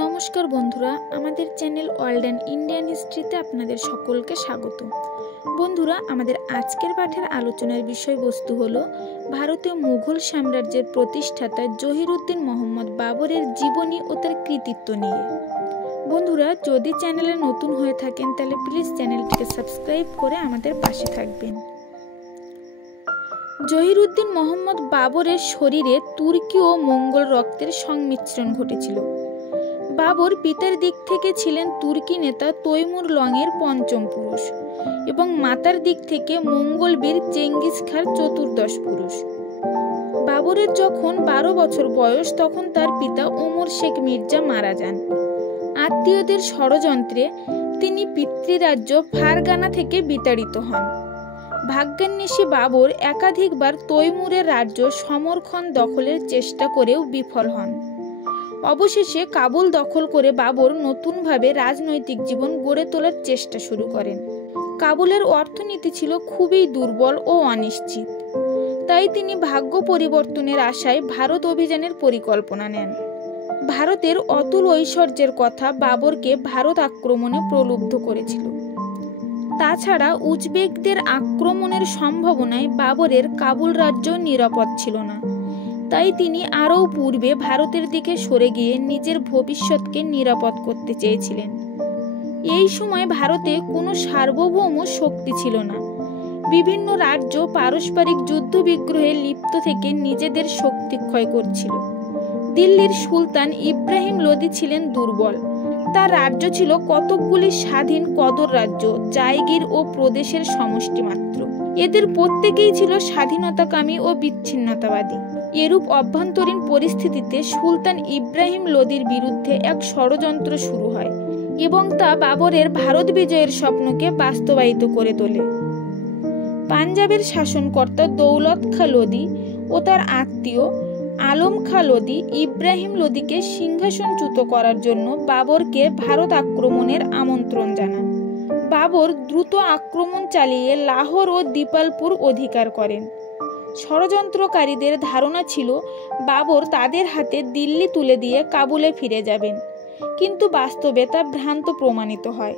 নমস্কার বন্ধুরা, আমাদের চ্যানেল ওয়ার্ল্ড অ্যান্ড ইন্ডিয়ান হিস্ট্রিতে আপনাদের সকলকে স্বাগত। বন্ধুরা, আমাদের আজকের পাঠের আলোচনার বিষয়বস্তু হলো ভারতীয় মুঘল সাম্রাজ্যের প্রতিষ্ঠাতা জহিরুদ্দিন মোহাম্মদ বাবরের জীবনী ও তার কৃতিত্ব নিয়ে। বন্ধুরা, যদি চ্যানেলে নতুন হয়ে থাকেন তাহলে প্লিজ চ্যানেলটিকে সাবস্ক্রাইব করে আমাদের পাশে থাকবেন। জহিরুদ্দিন মোহাম্মদ বাবরের শরীরে তুর্কি ও মঙ্গোল রক্তের সংমিশ্রণ ঘটেছিল। বাবর পিতার দিক থেকে ছিলেন তুর্কি নেতা তৈমুর লংয়ের পঞ্চম পুরুষ এবং মাতার দিক থেকে মঙ্গোল বীর চেঙ্গিস খাঁর চতুর্দশ পুরুষ। বাবরের যখন 12 বছর বয়স তখন তার পিতা ওমর শেখ মির্জা মারা যান। আত্মীয়দের ষড়যন্ত্রে তিনি পিতৃরাজ্য ফারগানা থেকে বিতাড়িত হন। ভাগ্যান্বেষী বাবর একাধিকবার তৈমুরের রাজ্য সমরখন দখলের চেষ্টা করেও বিফল হন। অবশেষে কাবুল দখল করে বাবর নতুনভাবে রাজনৈতিক জীবন গড়ে তোলার চেষ্টা শুরু করেন। কাবুলের অর্থনীতি ছিল খুবই দুর্বল ও অনিশ্চিত, তাই তিনি ভাগ্য পরিবর্তনের আশায় ভারত অভিযানের পরিকল্পনা নেন। ভারতের অতুল ঐশ্বর্যের কথা বাবরকে ভারত আক্রমণে প্রলুব্ধ করেছিল। তাছাড়া উজবেকদের আক্রমণের সম্ভাবনায় বাবরের কাবুল রাজ্য নিরাপদ ছিল না, তাই তিনি আরও পূর্বে ভারতের দিকে সরে গিয়ে নিজের ভবিষ্যৎকে নিরাপদ করতে চেয়েছিলেন। এই সময় ভারতে কোনো সার্বভৌম শক্তি ছিল না। বিভিন্ন রাজ্য পারস্পরিক যুদ্ধ বিগ্রহে লিপ্ত থেকে নিজেদের শক্তি ক্ষয় করছিল। দিল্লির সুলতান ইব্রাহিম লোদি ছিলেন দুর্বল। তার রাজ্য ছিল কতকগুলি স্বাধীন কদর রাজ্য, জায়গির ও প্রদেশের সমষ্টি মাত্র। এদের প্রত্যেকেই ছিল স্বাধীনতাকামী ও বিচ্ছিন্নতাবাদী। এরূপ অভ্যন্তরীণ পরিস্থিতিতে সুলতান ইব্রাহিম লোদির বিরুদ্ধে এক ষড়যন্ত্র শুরু হয় এবং তা বাবরের ভারত বিজয়ের স্বপ্নকে বাস্তবায়িত করে তোলে। পাঞ্জাবের শাসনকর্তা দৌলত খাঁ লোদি ও তার আত্মীয় আলম খাঁ লোদি ইব্রাহিম লোদিকে সিংহাসনচ্যুত করার জন্য বাবরকে ভারত আক্রমণের আমন্ত্রণ জানান। বাবর দ্রুত আক্রমণ চালিয়ে লাহোর ও দিপালপুর অধিকার করেন। ষড়যন্ত্রকারীদের ধারণা ছিল বাবর তাদের হাতে দিল্লি তুলে দিয়ে কাবুলে ফিরে যাবেন, কিন্তু বাস্তবে তা ভ্রান্ত প্রমাণিত হয়।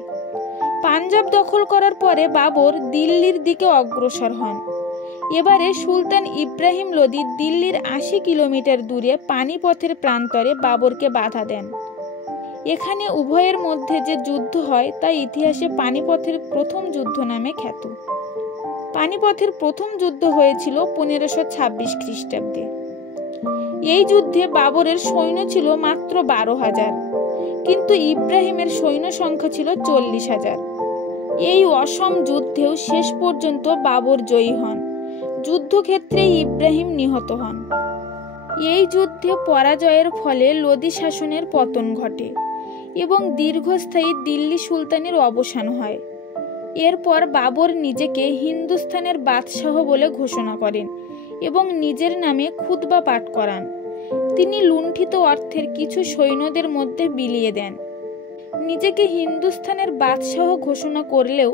পাঞ্জাব দখল করার পরে বাবর দিল্লির দিকে অগ্রসর হন। এবারে সুলতান ইব্রাহিম লোদি দিল্লির 80 কিলোমিটার দূরে পানিপথের প্রান্তরে বাবরকে বাধা দেন। এখানে উভয়ের মধ্যে যে যুদ্ধ হয় তা ইতিহাসে পানিপথের প্রথম যুদ্ধ নামে খ্যাত। পানিপথের প্রথম যুদ্ধ হয়েছিল 1526 খ্রিস্টাব্দে। এই যুদ্ধে বাবরের সৈন্য ছিল মাত্র 12,000, কিন্তু ইব্রাহিমের সৈন্য সংখ্যা ছিল 40,000। এই অসম যুদ্ধেও শেষ পর্যন্ত বাবর জয়ী হন। যুদ্ধক্ষেত্রে ইব্রাহিম নিহত হন। এই যুদ্ধে পরাজয়ের ফলে লোদি শাসনের পতন ঘটে এবং দীর্ঘস্থায়ী দিল্লি সুলতানের অবসান হয়। এরপর বাবর নিজেকে হিন্দুস্তানের বাদশাহ বলে ঘোষণা করেন এবং নিজের নামে খুতবা পাঠ করান। তিনি লুণ্ঠিত অর্থের কিছু সৈন্যদের মধ্যে বিলিয়ে দেন। নিজেকে হিন্দুস্তানের বাদশাহ ঘোষণা করলেও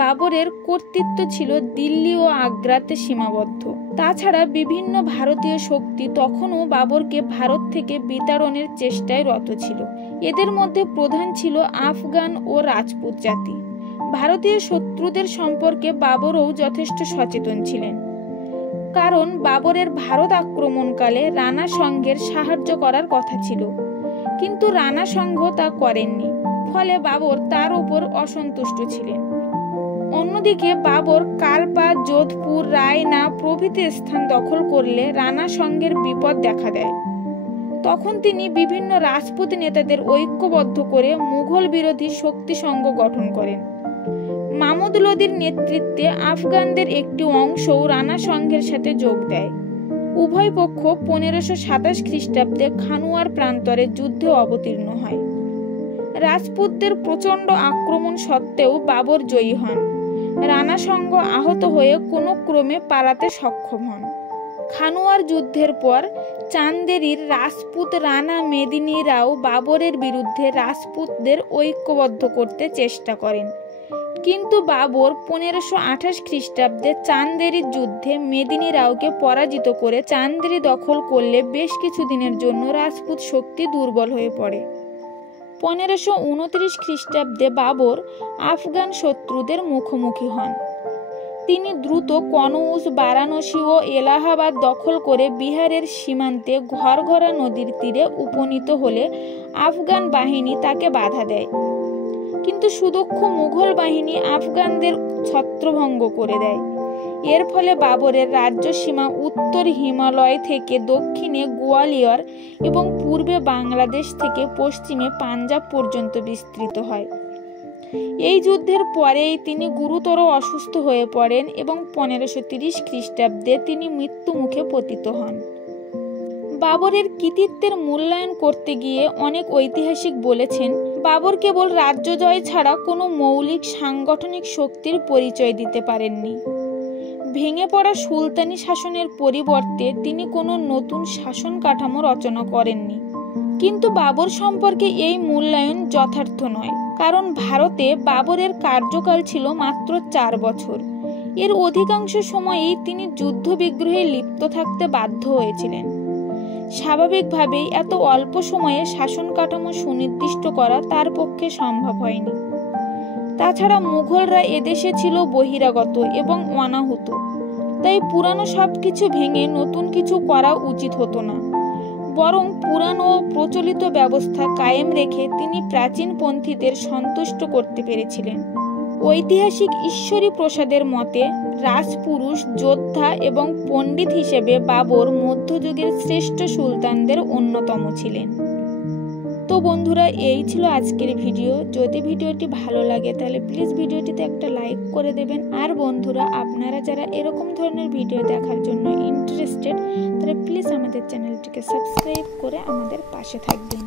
বাবরের কর্তৃত্ব ছিল দিল্লি ও আগ্রাতে সীমাবদ্ধ। তাছাড়া বিভিন্ন ভারতীয় শক্তি তখনও বাবরকে ভারত থেকে বিতাড়নের চেষ্টায় রত ছিল। এদের মধ্যে প্রধান ছিল আফগান ও রাজপুত জাতি। ভারতীয় শত্রুদের সম্পর্কে বাবরও যথেষ্ট সচেতন ছিলেন, কারণ বাবরের ভারত আক্রমণকালে রানা সংঘের সাহায্য করার কথা ছিল, কিন্তু রানা সংঘ তা করেননি। ফলে বাবর তার উপর অসন্তুষ্ট ছিলেন। অন্যদিকে বাবর কালপা, যোধপুর, রায়না প্রভৃতি স্থান দখল করলে রানা সংঘের বিপদ দেখা দেয়। তখন তিনি বিভিন্ন রাজপুত নেতাদের ঐক্যবদ্ধ করে মুঘল বিরোধী শক্তি সংঘ গঠন করেন। মামুদ লোদির নেতৃত্বে আফগানদের একটি অংশও রানা সংঘের সাথে যোগ দেয়। উভয় পক্ষ 1527 খ্রিস্টাব্দে খানুয়ার প্রান্তরে যুদ্ধে অবতীর্ণ হয়। রাজপুতদের প্রচণ্ড আক্রমণ সত্ত্বেও বাবর জয়ী হন। রানা সংঘ আহত হয়ে কোনো ক্রমে পালাতে সক্ষম হন। খানুয়ার যুদ্ধের পর চান্দেরির রাজপুত রানা মেদিনী রাও বাবরের বিরুদ্ধে রাজপুতদের ঐক্যবদ্ধ করতে চেষ্টা করেন, কিন্তু বাবর 1528 খ্রিস্টাব্দে চান্দেরির যুদ্ধে মেদিনী রাওকে পরাজিত করে চান্দেরি দখল করলে বেশ কিছু দিনের জন্য রাজপুত শক্তি দুর্বল হয়ে পড়ে। 1529 খ্রিস্টাব্দে বাবর আফগান শত্রুদের মুখোমুখি হন। তিনি দ্রুত কনৌজ, বারাণসী ও এলাহাবাদ দখল করে বিহারের সীমান্তে ঘরঘরা নদীর তীরে উপনীত হলে আফগান বাহিনী তাকে বাধা দেয়। কিন্তু সুদক্ষ মুঘল বাহিনী আফগানদের ছত্রভঙ্গ করে দেয়। এর ফলে বাবরের রাজ্য সীমা উত্তর হিমালয় থেকে দক্ষিণে গোয়ালিয়র এবং পূর্বে বাংলাদেশ থেকে পশ্চিমে পাঞ্জাব পর্যন্ত বিস্তৃত হয়। এই যুদ্ধের পরেই তিনি গুরুতর অসুস্থ হয়ে পড়েন এবং 1530 খ্রিস্টাব্দে তিনি মৃত্যুমুখে পতিত হন। বাবরের কৃতিত্বের মূল্যায়ন করতে গিয়ে অনেক ঐতিহাসিক বলেছেন, বাবর কেবল রাজ্য জয় ছাড়া কোনো মৌলিক সাংগঠনিক শক্তির পরিচয় দিতে পারেননি। ভেঙে পড়া সুলতানি শাসনের পরিবর্তে তিনি কোনো নতুন শাসন কাঠামো রচনা করেননি। কিন্তু বাবর সম্পর্কে এই মূল্যায়ন যথার্থ নয়, কারণ ভারতে বাবরের কার্যকাল ছিল মাত্র 4 বছর। এর অধিকাংশ সময়েই তিনি যুদ্ধ বিগ্রহে লিপ্ত থাকতে বাধ্য হয়েছিলেন। স্বাভাবিকভাবেই এত অল্প সময়ে শাসন কাঠামো সুনির্দিষ্ট করা তার পক্ষে সম্ভব হয়নি। তাছাড়া মুঘলরা এদেশে ছিল বহিরাগত এবং অনাহুত, তাই পুরানো সবকিছু ভেঙে নতুন কিছু করা উচিত হতো না। বরং পুরানো প্রচলিত ব্যবস্থা কায়েম রেখে তিনি প্রাচীনপন্থীদের সন্তুষ্ট করতে পেরেছিলেন। ঐতিহাসিক ঈশ্বরী প্রসাদের মতে রাজপুরুষ, যোদ্ধা এবং পণ্ডিত হিসেবে বাবর মধ্যযুগের শ্রেষ্ঠ সুলতানদের অন্যতম ছিলেন। তো বন্ধুরা, এই ছিল আজকের ভিডিও। যদি ভিডিওটি ভালো লাগে তাহলে প্লিজ ভিডিওটিতে একটা লাইক করে দেবেন। আর বন্ধুরা, আপনারা যারা এরকম ধরনের ভিডিও দেখার জন্য ইন্টারেস্টেড, তাহলে প্লিজ আমাদের চ্যানেলটিকে সাবস্ক্রাইব করে আমাদের পাশে থাকবেন।